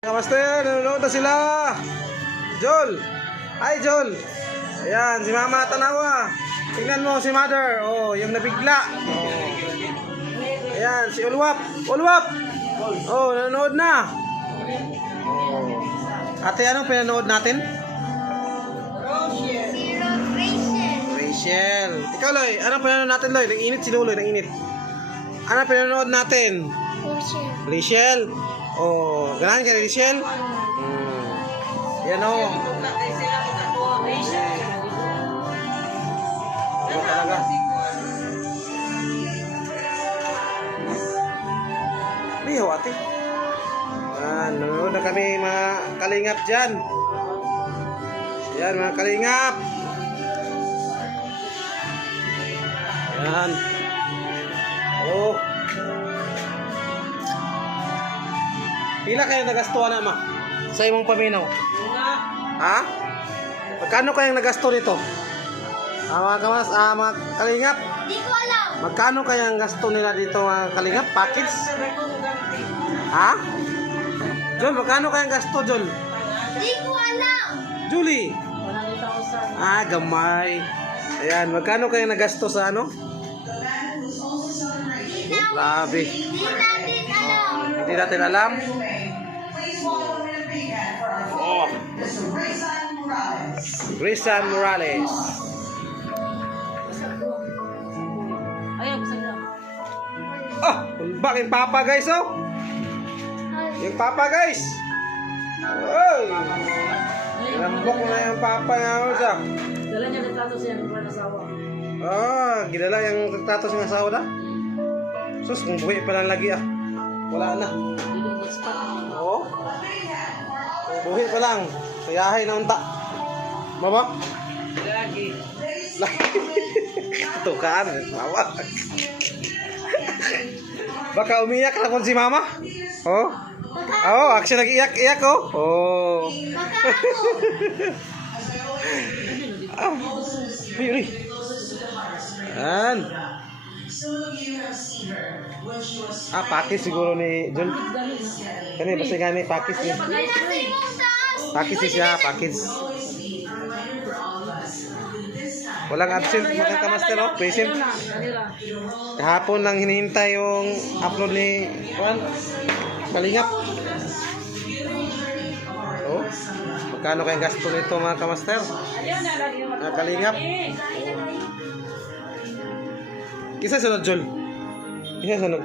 Kamaster, nanonood na sila. Jol. Hi, Jol. Ayan, si Mama tanawa. Tingnan mo si Mother. Oh, yung nabigla. Oh. Ayan, si Ulwap. Ulwap. Oh, nanonood na. Oh. Ate, anong pinanood natin? Rachel. Ikaw, Loy. Anong pinanood natin, Loy? Nang-init si Luloy, nang-init. Ano pinanood natin? Rachel. Oh, ganahan ka ni Rachel? Hmm. Yan oh. Ano talaga? Lihaw ate. Nanonood na kami mga kalingap dyan. Yan mga kalingap. Yan. Pila kayo nagastuhan na ma? Sa imong paminaw? Ha? Magkano kayang nagasto nito? Ah, mga kamas, ah, mga kalingap. Di ko alam. Magkano kayang gasto nila dito mga kalingap? Package? Ha? Jol, magkano kayang gasto, Jol? Di ko alam. Julie? Ah, gamay. Ayan, magkano kayang nagasto sa ano? Grabe. Di natin alam. Hindi natin alam. Oh. Rizan Morales. Ayaw, busay na. Oh, ulbak yung papa guys oh. Yung papa guys. Oy. Lambok na yung papa nga ako siya. Dala niya retrato siya ng mga asawa. Ah, ginala yung retrato sa asawa na. Sus, kung buhay pa lang lagi ah. Wala na. Buhay pa lang. Sayahay na unta. Mama? Lagi. Tukaan, mama. Baka umiyak na kung si mama. Oh. Oh, action lagi iyak-iyak oh. Oh. Baka ako. Ah. Uy. Yan. Ah, pakis siguro ni Jun. Kani basta gani pakis ni. Pakis ni siya, pakis. Walang absent mga kamaster, no? Present. Kanila. Kahapon lang hinihintay yung upload ni Juan. Kalingap. Oh, magkano kayong gasto nito mga kamaster? Ayaw na किसे सुनो जुल किसे सुनो